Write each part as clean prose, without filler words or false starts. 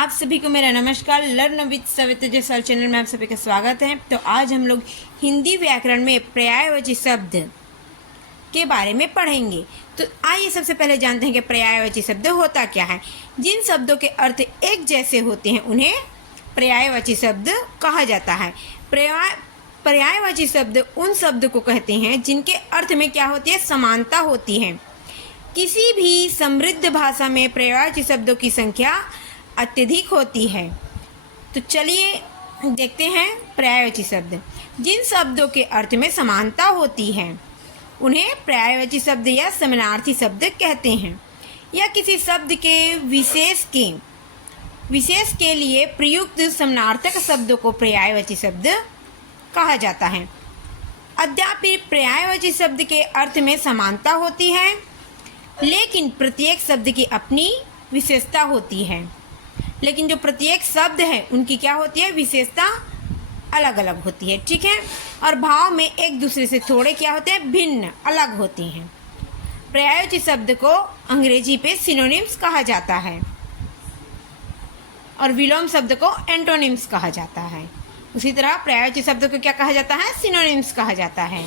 आप सभी को मेरा नमस्कार। Learn with Savita Jaiswal channel में आप सभी का स्वागत है। तो आज हम लोग हिंदी व्याकरण में पर्यायवाची शब्द के बारे में पढ़ेंगे। तो आइए सबसे पहले जानते हैं कि पर्यायवाची शब्द होता क्या है। जिन शब्दों के अर्थ एक जैसे होते हैं उन्हें पर्यायवाची शब्द कहा जाता है। पर्यायवाची शब्द उन शब्द को कहते हैं जिनके अर्थ में क्या होती है, समानता होती है। किसी भी समृद्ध भाषा में पर्यायवाची शब्दों की संख्या अत्यधिक होती है। तो चलिए देखते हैं पर्यायवाची शब्द। जिन शब्दों के अर्थ में समानता होती है उन्हें पर्यायवाची शब्द या समानार्थी शब्द कहते हैं। या किसी शब्द के विशेष के लिए प्रयुक्त समानार्थक शब्दों को पर्यायवाची शब्द कहा जाता है। अद्यापि पर्यायवाची शब्द के अर्थ में समानता होती है, लेकिन प्रत्येक शब्द की अपनी विशेषता होती है। लेकिन जो प्रत्येक शब्द है उनकी क्या होती है, विशेषता अलग अलग होती है। ठीक है। और भाव में एक दूसरे से थोड़े क्या होते हैं, भिन्न अलग होते हैं। पर्यायवाची शब्द को अंग्रेजी पे सिनोनिम्स कहा जाता है और विलोम शब्द को एंटोनिम्स कहा जाता है। उसी तरह पर्यायवाची शब्द को क्या कहा जाता है, सिनोनिम्स कहा जाता है।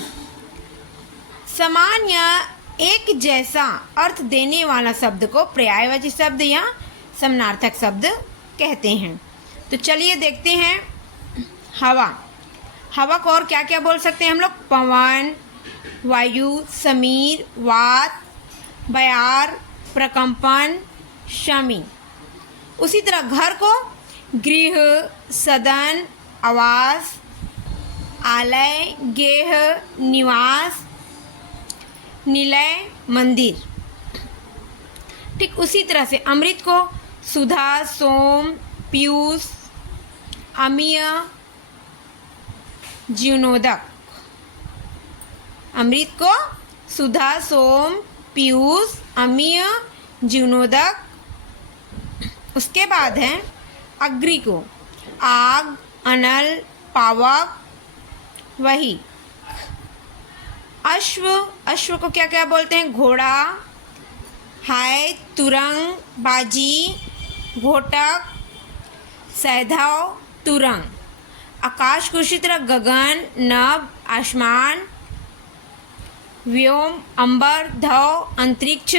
समान या एक जैसा अर्थ देने वाला शब्द को पर्यायवाची शब्द या समानार्थक शब्द कहते हैं। तो चलिए देखते हैं हवा। हवा को और क्या क्या बोल सकते हैं हम लोग, पवन, वायु, समीर, वात, बयार, प्रकंपन, शमी। उसी तरह घर को गृह, सदन, आवास, आलय, गेह, निवास, निलय, मंदिर। ठीक उसी तरह से अमृत को सुधा, सोम, पीयूष, अमीय, जीर्णोदक। अमृत को सुधा, सोम, पीयूष, अमीय, जीर्णोदक। उसके बाद है अग्नि को आग, अनल, पावक, वही। अश्व को क्या क्या बोलते हैं, घोड़ा, हाय, तुरंग, बाजी, घोटक, सैधव, तुरंग। आकाश को उसी तरह गगन, नभ, आसमान, व्योम, अंबर, धव, अंतरिक्ष,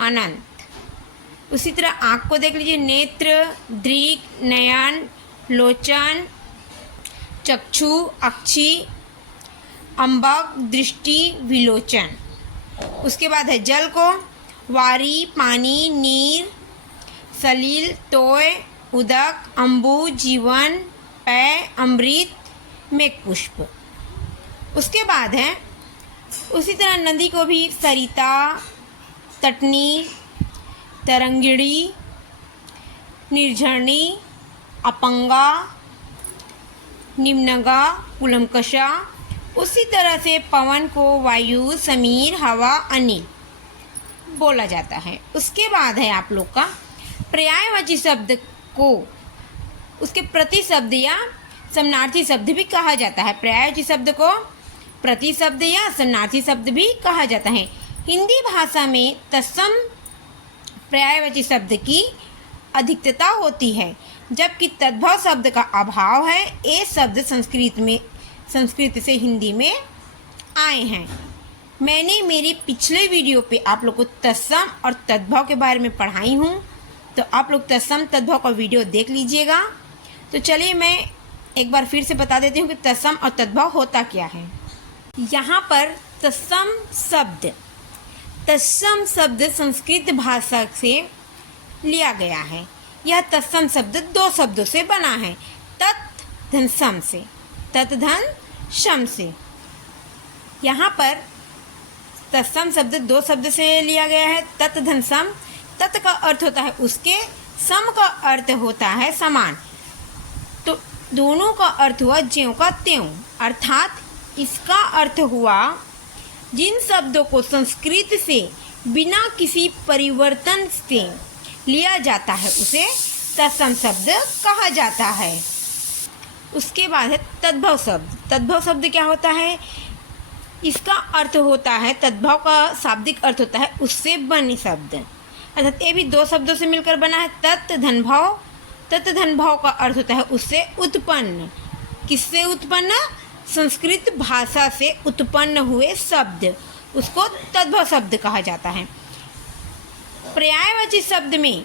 अनंत। उसी तरह आँख को देख लीजिए, नेत्र, दृक, नयन, लोचन, चक्षु, अक्षि, अम्बक, दृष्टि, विलोचन। उसके बाद है जल को वारी, पानी, नीर, सलील, तोय, उदक, अम्बु, जीवन, पेय, अमृत, मेघपुष्प। उसके बाद है उसी तरह नदी को भी सरिता, तटनी, तरंगिणी, निर्झरणी, अपंगा, निम्नगा, कुलमकशा। उसी तरह से पवन को वायु, समीर, हवा, अनिल बोला जाता है। उसके बाद है आप लोग का पर्यायवाची शब्द को उसके प्रति शब्द या समानार्थी शब्द भी कहा जाता है। पर्यायवाची शब्द को प्रति शब्द या समानार्थी शब्द भी कहा जाता है। हिंदी भाषा में तत्सम पर्यायवाची शब्द की अधिकता होती है, जबकि तद्भव शब्द का अभाव है। ये शब्द संस्कृत से हिंदी में आए हैं। मैंने मेरे पिछले वीडियो पे आप लोग को तत्सम और तद्भव के बारे में पढ़ाई हूँ, तो आप लोग तत्सम तद्भव का वीडियो देख लीजिएगा। तो चलिए मैं एक बार फिर से बता देती हूँ कि तत्सम और तद्भव होता क्या है। यहाँ पर तत्सम शब्द संस्कृत भाषा से लिया गया है। यह तत्सम शब्द दो शब्दों से बना है, तत् धन सम से, तत् धन शम से। यहाँ पर तत्सम शब्द दो शब्द से लिया गया है, तत् धन सम। तत् का अर्थ होता है उसके, सम का अर्थ होता है समान। तो दोनों का अर्थ हुआ ज्यों का त्यों, अर्थात इसका अर्थ हुआ जिन शब्दों को संस्कृत से बिना किसी परिवर्तन से लिया जाता है उसे तत्सम शब्द कहा जाता है। उसके बाद है तद्भव शब्द। तद्भव शब्द क्या होता है, इसका अर्थ होता है, तद्भव का शाब्दिक अर्थ होता है उससे बने शब्द। अर्थात ये भी दो शब्दों से मिलकर बना है, तत् धन भव तत्धन भाव का अर्थ होता है उससे उत्पन्न। किससे उत्पन्न? संस्कृत भाषा से उत्पन्न हुए शब्द, उसको तद्भव शब्द कहा जाता है। पर्यायवाची शब्द में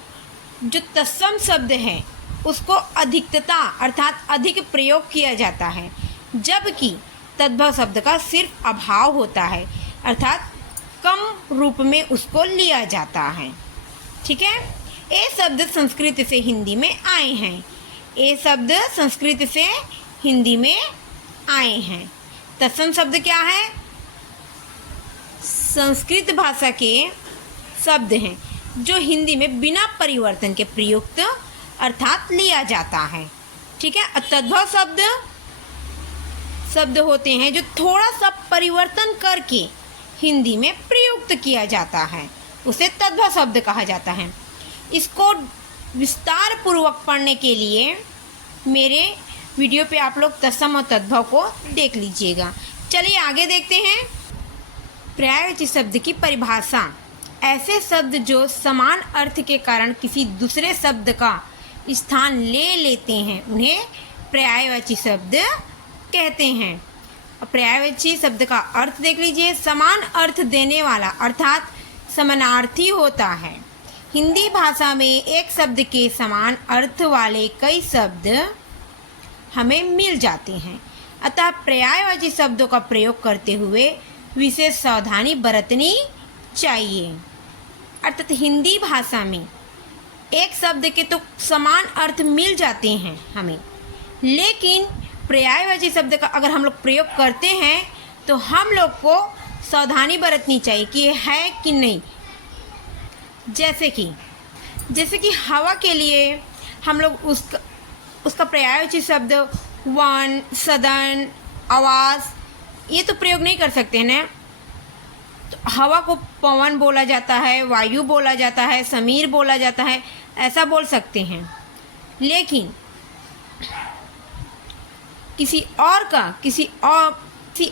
जो तत्सम शब्द है उसको अधिकता अर्थात अधिक प्रयोग किया जाता है, जबकि तद्भव शब्द का सिर्फ अभाव होता है अर्थात कम रूप में उसको लिया जाता है। ठीक है, ये शब्द संस्कृत से हिंदी में आए हैं। ये शब्द संस्कृत से हिंदी में आए हैं। तत्सम शब्द क्या है? संस्कृत भाषा के शब्द हैं जो हिंदी में बिना परिवर्तन के प्रयुक्त अर्थात लिया जाता है। ठीक है, तद्भव शब्द होते हैं जो थोड़ा सा परिवर्तन करके हिंदी में प्रयुक्त किया जाता है, उसे तद्भव शब्द कहा जाता है। इसको विस्तार पूर्वक पढ़ने के लिए मेरे वीडियो पे आप लोग तत्सम और तद्भव को देख लीजिएगा। चलिए आगे देखते हैं। पर्यायवाची शब्द की परिभाषा। ऐसे शब्द जो समान अर्थ के कारण किसी दूसरे शब्द का स्थान ले लेते हैं उन्हें पर्यायवाची शब्द कहते हैं। पर्यायवाची शब्द का अर्थ देख लीजिए। समान अर्थ देने वाला अर्थात समानार्थी होता है। हिंदी भाषा में एक शब्द के समान अर्थ वाले कई शब्द हमें मिल जाते हैं, अतः पर्यायवाची शब्दों का प्रयोग करते हुए विशेष सावधानी बरतनी चाहिए। अर्थात हिंदी भाषा में एक शब्द के तो समान अर्थ मिल जाते हैं हमें, लेकिन पर्यायवाची शब्द का अगर हम लोग प्रयोग करते हैं तो हम लोग को सावधानी बरतनी चाहिए कि ये है कि नहीं। जैसे कि हवा के लिए हम लोग उसका पर्यायवाची शब्द वन, सदन, आवाज़ ये तो प्रयोग नहीं कर सकते हैं ना। तो हवा को पवन बोला जाता है, वायु बोला जाता है, समीर बोला जाता है, ऐसा बोल सकते हैं। लेकिन किसी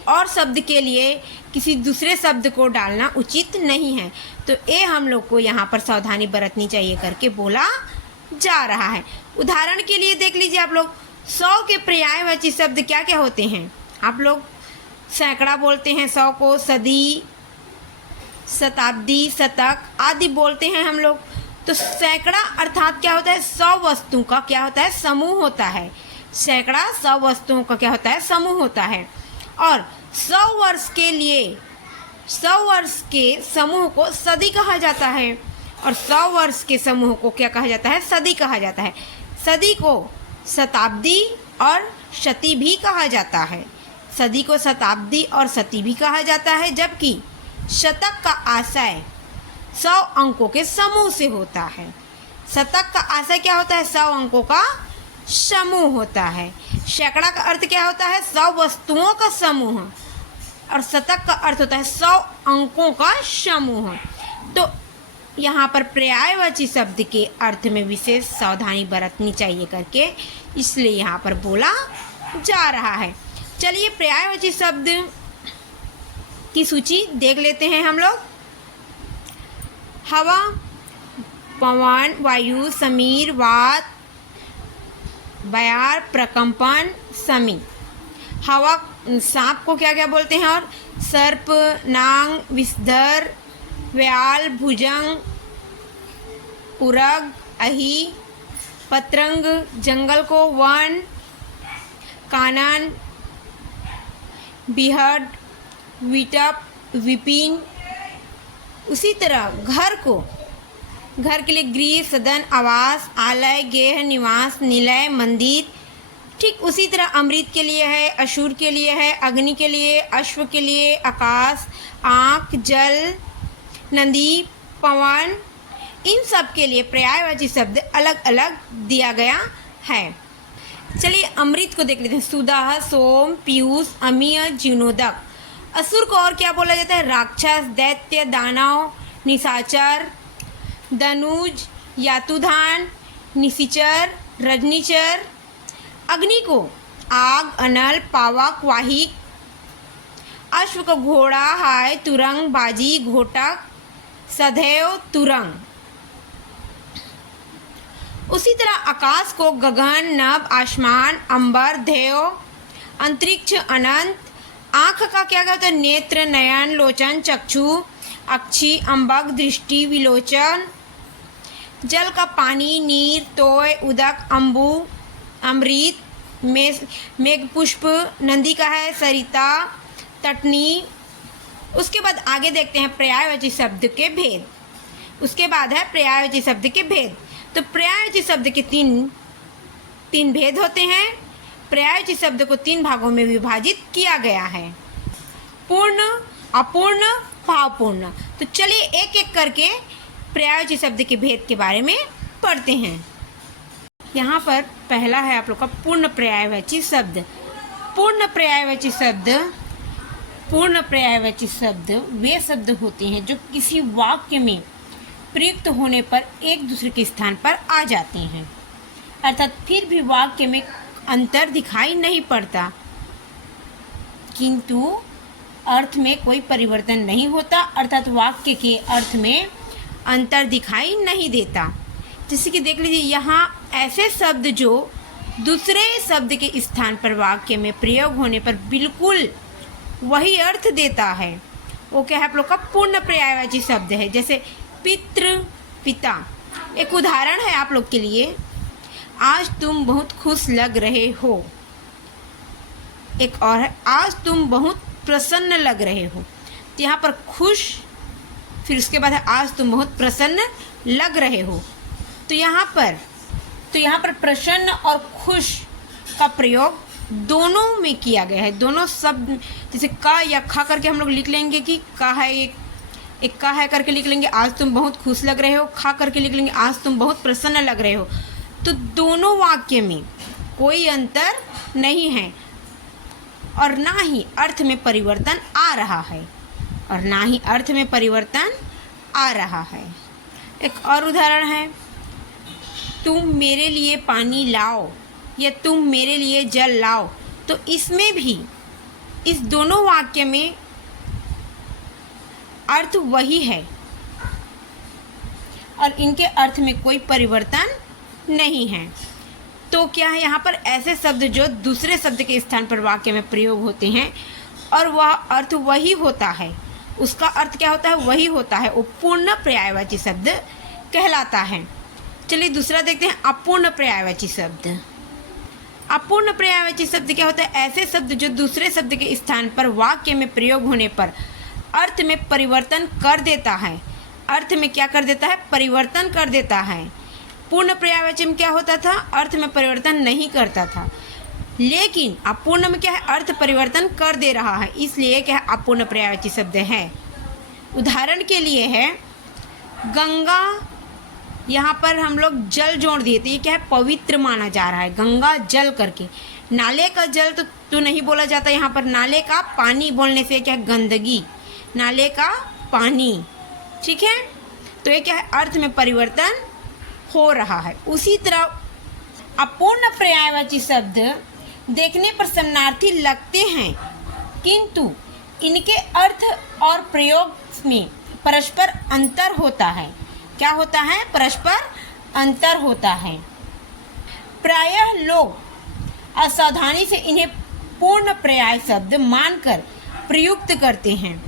और शब्द के लिए किसी दूसरे शब्द को डालना उचित नहीं है, तो ये हम लोग को यहाँ पर सावधानी बरतनी चाहिए करके बोला जा रहा है। उदाहरण के लिए देख लीजिए आप लोग, 100 के पर्यायवाची शब्द क्या क्या होते हैं? आप लोग सैकड़ा बोलते हैं 100 को, सदी, शताब्दी, शतक आदि बोलते हैं हम लोग। तो सैकड़ा अर्थात क्या होता है? 100 वस्तुओं का क्या होता है? समूह होता है। सैकड़ा 100 वस्तुओं का क्या होता है? समूह होता है। और 100 वर्ष के समूह को सदी कहा जाता है, और 100 वर्ष के समूह को क्या कहा जाता है? सदी कहा जाता है। सदी को शताब्दी और शती भी कहा जाता है। सदी को शताब्दी और शती भी कहा जाता है, जबकि शतक का आशय 100 अंकों के समूह से होता है। शतक का आशय क्या होता है? 100 अंकों का समूह होता है। सैकड़ा का अर्थ क्या होता है? 100 वस्तुओं का समूह, और शतक का अर्थ होता है 100 अंकों का समूह। तो यहाँ पर पर्यायवाची शब्द के अर्थ में विशेष सावधानी बरतनी चाहिए करके इसलिए यहाँ पर बोला जा रहा है। चलिए पर्यायवाची शब्द की सूची देख लेते हैं हम लोग। हवा, पवन, वायु, समीर, वात, बयार, प्रकंपन, समी। हवा, सांप को क्या क्या बोलते हैं? और सर्प, नांग, विषधर, व्याल, भुजंग, उरग, अही, पतंग, जंगल को वन, कानन, बिहड़, विटप, विपिन। उसी तरह घर के लिए गृह, सदन, आवास, आलय, गेह, निवास, निलय, मंदिर। ठीक उसी तरह अमृत के लिए है, असुर के लिए है, अग्नि के लिए, अश्व के लिए, आकाश, आँख, जल, नदी, पवन, इन सब के लिए पर्यायवाची शब्द अलग अलग दिया गया है। चलिए अमृत को देख लेते हैं। सुदाह, सोम, पीयूष, अमीय, जीर्णोदक। असुर को और क्या बोला जाता है? राक्षस, दैत्य, दानव, निशाचर, धनुज, यातुधान, निशिचर, रजनीचर। अग्नि को आग, अनल, पावक, वाहिक। अश्व को घोड़ा, हाय, तुरंग, बाजी, घोटक, सदैव, तुरंग। उसी तरह आकाश को गगन, नभ, आसमान, अंबर, देव, अंतरिक्ष, अनंत। आँख का क्या कहते हैं? नेत्र, नयन, लोचन, चक्षु, अक्षि, अम्बक, दृष्टि, विलोचन। जल का पानी, नीर, तोय, उदक, अम्बु, अमृत, मेघपुष्प। नदी का है सरिता, तटनी। उसके बाद आगे देखते हैं पर्यायवाची शब्द के भेद। उसके बाद है पर्यायवाची शब्द के भेद। तो पर्यायवाची शब्द के तीन भेद होते हैं। पर्यायवाची शब्द को 3 भागों में विभाजित किया गया है, पूर्ण, अपूर्ण, भावपूर्ण। तो चलिए एक एक करके पर्यायवाची शब्द के भेद के बारे में पढ़ते हैं। यहाँ पर पहला है आप लोग का पूर्ण पर्यायवाची शब्द। पूर्ण पर्यायवाची शब्द वे शब्द होते हैं जो किसी वाक्य में प्रयुक्त होने पर एक दूसरे के स्थान पर आ जाते हैं, अर्थात फिर भी वाक्य में अंतर दिखाई नहीं पड़ता, किंतु अर्थ में कोई परिवर्तन नहीं होता, अर्थात वाक्य के अर्थ में अंतर दिखाई नहीं देता। जैसे कि देख लीजिए, यहाँ ऐसे शब्द जो दूसरे शब्द के स्थान पर वाक्य में प्रयोग होने पर बिल्कुल वही अर्थ देता है, वो क्या है आप लोग का पूर्ण पर्यायवाची शब्द है। जैसे पितृ, पिता। एक उदाहरण है आप लोग के लिए, आज तुम बहुत खुश लग रहे हो। एक और है, आज तुम बहुत प्रसन्न लग रहे हो। तो यहाँ पर खुश, फिर उसके बाद है आज तुम बहुत प्रसन्न लग रहे हो। तो यहाँ पर प्रसन्न और खुश का प्रयोग दोनों में किया गया है। दोनों शब्द, जैसे का या खा करके हम लोग लिख लेंगे कि का है, एक का है करके लिख लेंगे आज तुम बहुत खुश लग रहे हो, खा करके लिख लेंगे आज तुम बहुत प्रसन्न लग रहे हो। तो दोनों वाक्य में कोई अंतर नहीं है और ना ही अर्थ में परिवर्तन आ रहा है। एक और उदाहरण है, तुम मेरे लिए पानी लाओ या तुम मेरे लिए जल लाओ। तो इसमें भी इस दोनों वाक्य में अर्थ वही है और इनके अर्थ में कोई परिवर्तन नहीं है। तो क्या है, यहाँ पर ऐसे शब्द जो दूसरे शब्द के स्थान पर वाक्य में प्रयोग होते हैं और वह अर्थ वही होता है, उसका अर्थ क्या होता है? वही होता है, वो पूर्ण पर्यायवाची शब्द कहलाता है। चलिए दूसरा देखते हैं, अपूर्ण पर्यायवाची शब्द। अपूर्ण पर्यायवाची शब्द क्या होता है? ऐसे शब्द जो दूसरे शब्द के स्थान पर वाक्य में प्रयोग होने पर अर्थ में परिवर्तन कर देता है। अर्थ में क्या कर देता है? परिवर्तन कर देता है। पूर्ण पर्यायवाची में क्या होता था? अर्थ में परिवर्तन नहीं करता था, लेकिन अपूर्ण में क्या है? अर्थ परिवर्तन कर दे रहा है, इसलिए क्या है? अपूर्ण पर्यायवाची शब्द है। उदाहरण के लिए है गंगा, यहाँ पर हम लोग जल जोड़ दिए तो ये क्या है? पवित्र माना जा रहा है, गंगा जल करके। नाले का जल तो नहीं बोला जाता, यहाँ पर नाले का पानी बोलने से क्या? गंदगी, नाले का पानी। ठीक है, तो ये क्या है? अर्थ में परिवर्तन हो रहा है। उसी तरह अपूर्ण पर्यायवाची शब्द देखने पर समानार्थी लगते हैं, किंतु इनके अर्थ और प्रयोग में परस्पर अंतर होता है। क्या होता है? परस्पर अंतर होता है। प्रायः लोग असावधानी से इन्हें पूर्ण पर्याय शब्द मानकर प्रयुक्त करते हैं।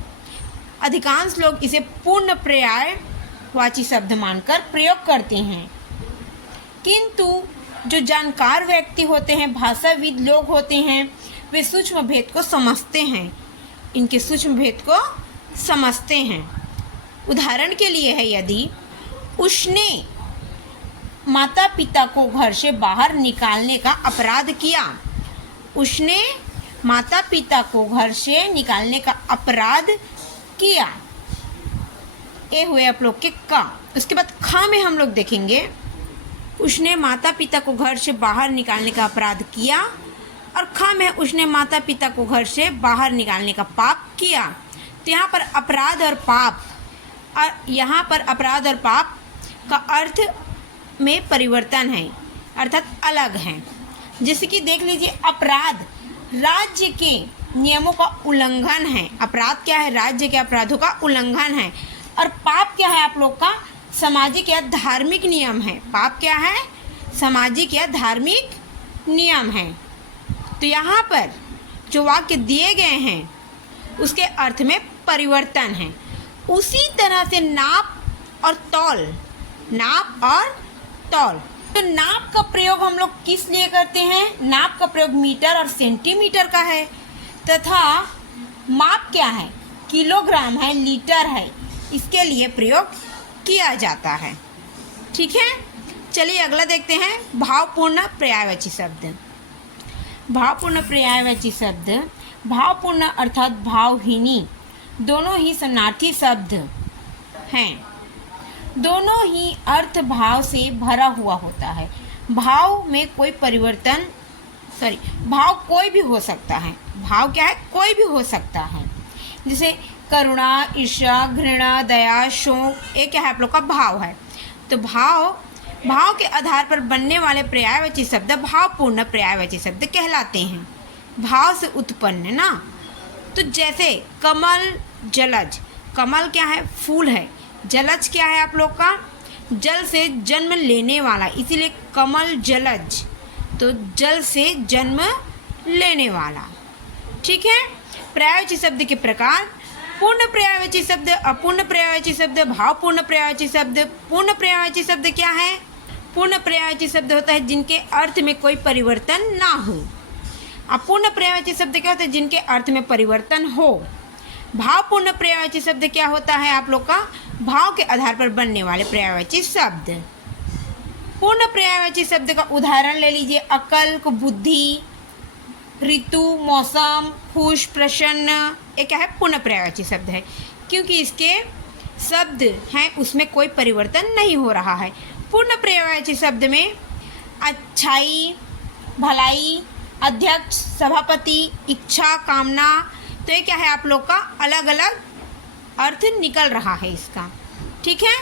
अधिकांश लोग इसे पूर्ण पर्यायवाची शब्द मानकर प्रयोग करते हैं, किंतु जो जानकार व्यक्ति होते हैं, भाषाविद लोग होते हैं, वे सूक्ष्म भेद को समझते हैं, इनके सूक्ष्म भेद को समझते हैं। उदाहरण के लिए है, यदि उसने माता पिता को घर से बाहर निकालने का अपराध किया, उसने माता पिता को घर से निकालने का अपराध किया, ये हुए आप लोग के का। उसके बाद खा में हम लोग देखेंगे, उसने माता पिता को घर से बाहर निकालने का अपराध किया, और खा में उसने माता पिता को घर से बाहर निकालने का पाप किया। तो यहाँ पर अपराध और पाप, यहाँ पर अपराध और पाप का अर्थ में परिवर्तन है, अर्थात अलग है। जैसे कि देख लीजिए, अपराध राज्य के नियमों का उल्लंघन है। अपराध क्या है? राज्य के अपराधों का उल्लंघन है। और पाप क्या है आप लोग का? सामाजिक या धार्मिक नियम है। पाप क्या है? सामाजिक या धार्मिक नियम हैं। तो यहाँ पर जो वाक्य दिए गए हैं उसके अर्थ में परिवर्तन है। उसी तरह से नाप और तौल, नाप और तौल। तो नाप का प्रयोग हम लोग किस लिए करते हैं? नाप का प्रयोग मीटर और सेंटीमीटर का है, तथा माप क्या है? किलोग्राम है, लीटर है, इसके लिए प्रयोग किया जाता है। ठीक है, चलिए अगला देखते हैं भावपूर्ण पर्यायवाची शब्द। भावपूर्ण पर्यायवाची शब्द, भावपूर्ण अर्थात भावहीनी, दोनों ही समानार्थी शब्द हैं। दोनों ही अर्थ भाव से भरा हुआ होता है। भाव में कोई परिवर्तन, भाव कोई भी हो सकता है। भाव क्या है? कोई भी हो सकता है। जैसे करुणा, ईर्ष्या, घृणा, दया, शोक, ये क्या है आप लोग का भाव है। तो भाव के आधार पर बनने वाले पर्यायवाची शब्द भावपूर्ण पर्यायवाची शब्द कहलाते हैं। भाव से उत्पन्न ना। तो जैसे कमल, जलज। कमल क्या है? फूल है। जलज क्या है आप लोग का? जल से जन्म लेने वाला, इसीलिए कमल जलज। तो जल से जन्म लेने वाला। ठीक है। पर्यायवाची शब्द के प्रकार: पूर्ण पर्यायवाची शब्द, अपूर्ण पर्यायवाची शब्द, भावपूर्ण पर्यायवाची शब्द। पूर्ण पर्यायवाची शब्द क्या है? पूर्ण पर्यायवाची शब्द होता है जिनके अर्थ में कोई परिवर्तन ना हो। अपूर्ण पर्यायवाची शब्द क्या होता है? जिनके अर्थ में परिवर्तन हो। भावपूर्ण पर्यायवाची शब्द क्या होता है आप लोग का? भाव के आधार पर बनने वाले पर्यायवाची शब्द। पूर्ण पर्यायवाची शब्द का उदाहरण ले लीजिए। अकल को बुद्धि, ऋतु, मौसम, खुश, प्रसन्न, ये क्या है? पूर्ण पर्यायवाची शब्द है, क्योंकि इसके शब्द हैं उसमें कोई परिवर्तन नहीं हो रहा है। पूर्ण पर्यायवाची शब्द में अच्छाई, भलाई, अध्यक्ष, सभापति, इच्छा, कामना, तो ये क्या है आप लोग का? अलग अलग अर्थ निकल रहा है इसका। ठीक है।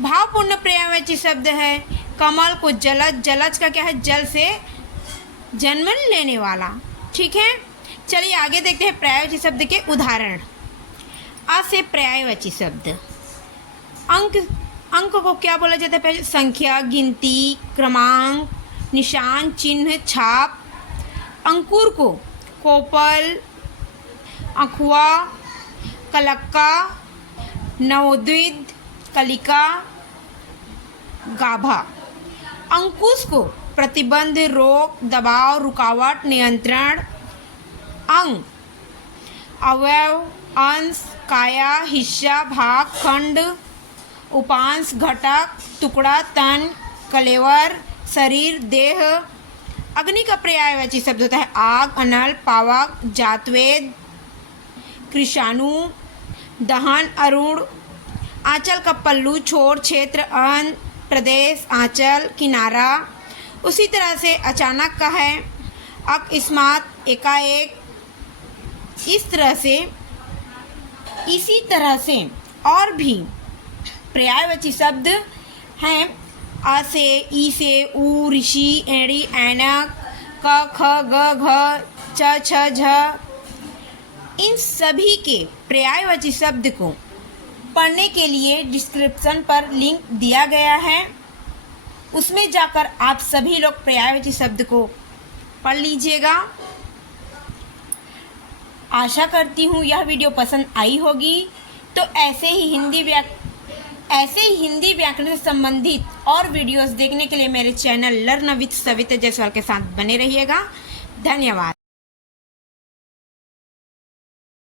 भावपूर्ण पर्यायवाची शब्द है कमल को जलज। जलज का क्या है? जल से जन्म लेने वाला। ठीक है। चलिए आगे देखते हैं पर्यायवाची शब्द के उदाहरण। अ से पर्यायवाची शब्द। अंक को क्या बोला जाता है? पहले संख्या, गिनती, क्रमांक, निशान, चिन्ह, छाप। अंकुर को कोपल, अखुआ, कलक्का, नवोदित, कलिका, गाभा। अंकुश को प्रतिबंध, रोक, दबाव, रुकावट, नियंत्रण। अंग अवयव, अंश, काया, हिस्सा, भाग, खंड, उपांश, घटक, टुकड़ा, तन, कलेवर, शरीर, देह। अग्नि का पर्यायवाची शब्द होता है आग, अनल, पावक, जातवेद, कृषाणु, दहन, अरुण। आंचल का पल्लू, छोर, क्षेत्र, अन, प्रदेश, आंचल, किनारा। उसी तरह से अचानक का है अकस्मात, एकाएक। इसी तरह से और भी पर्यायवाची शब्द हैं। अ से, ई से, ऊ, ऋषि, एड़ी, ऐनक, क, ख, ग, घ, च, छ, झ। इन सभी के पर्यायवाची शब्द को पढ़ने के लिए डिस्क्रिप्शन पर लिंक दिया गया है, उसमें जाकर आप सभी लोग पर्यायवाची शब्द को पढ़ लीजिएगा। आशा करती हूँ यह वीडियो पसंद आई होगी। तो ऐसे ही हिंदी व्याकरण से संबंधित और वीडियोस देखने के लिए मेरे channel learn with Savita Jaiswal के साथ बने रहिएगा। धन्यवाद।